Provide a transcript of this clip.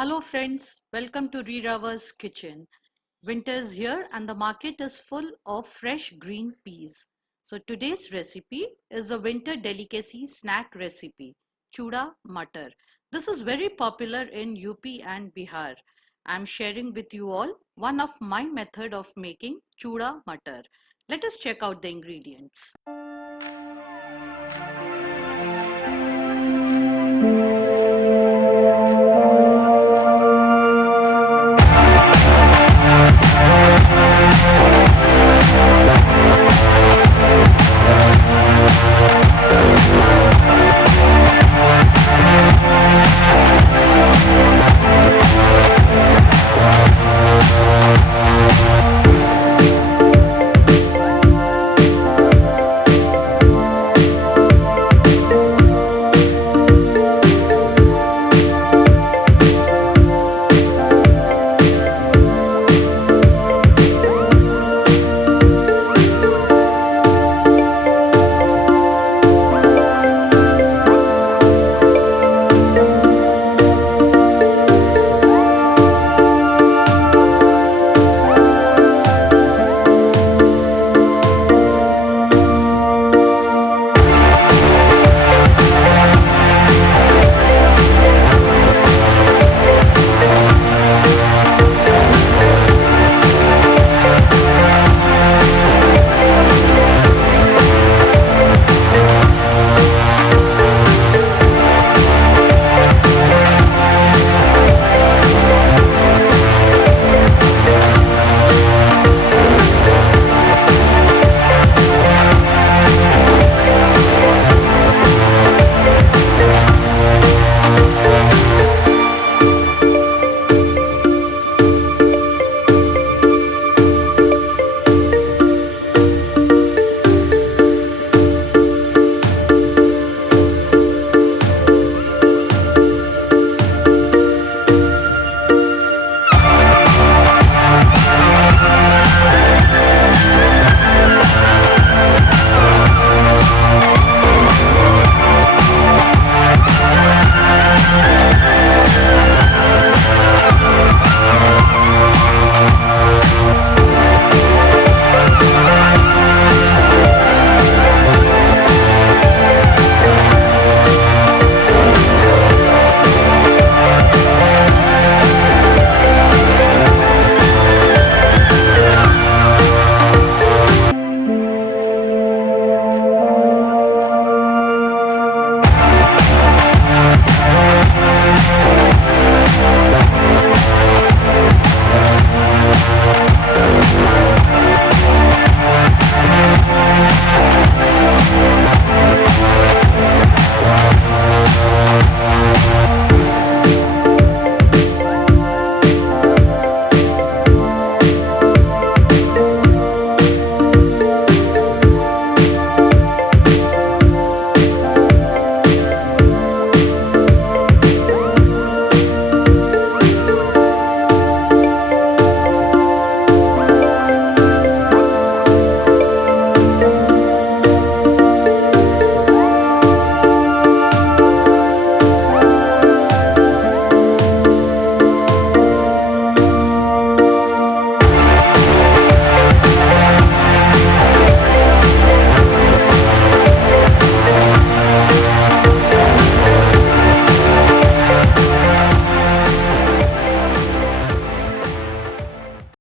Hello friends, welcome to Rirava's kitchen. Winter is here and the market is full of fresh green peas. So today's recipe is a winter delicacy snack recipe, Chooda Matar. This is very popular in UP and Bihar. I'm sharing with you all one of my method of making Chura Matar. Let us check out the ingredients.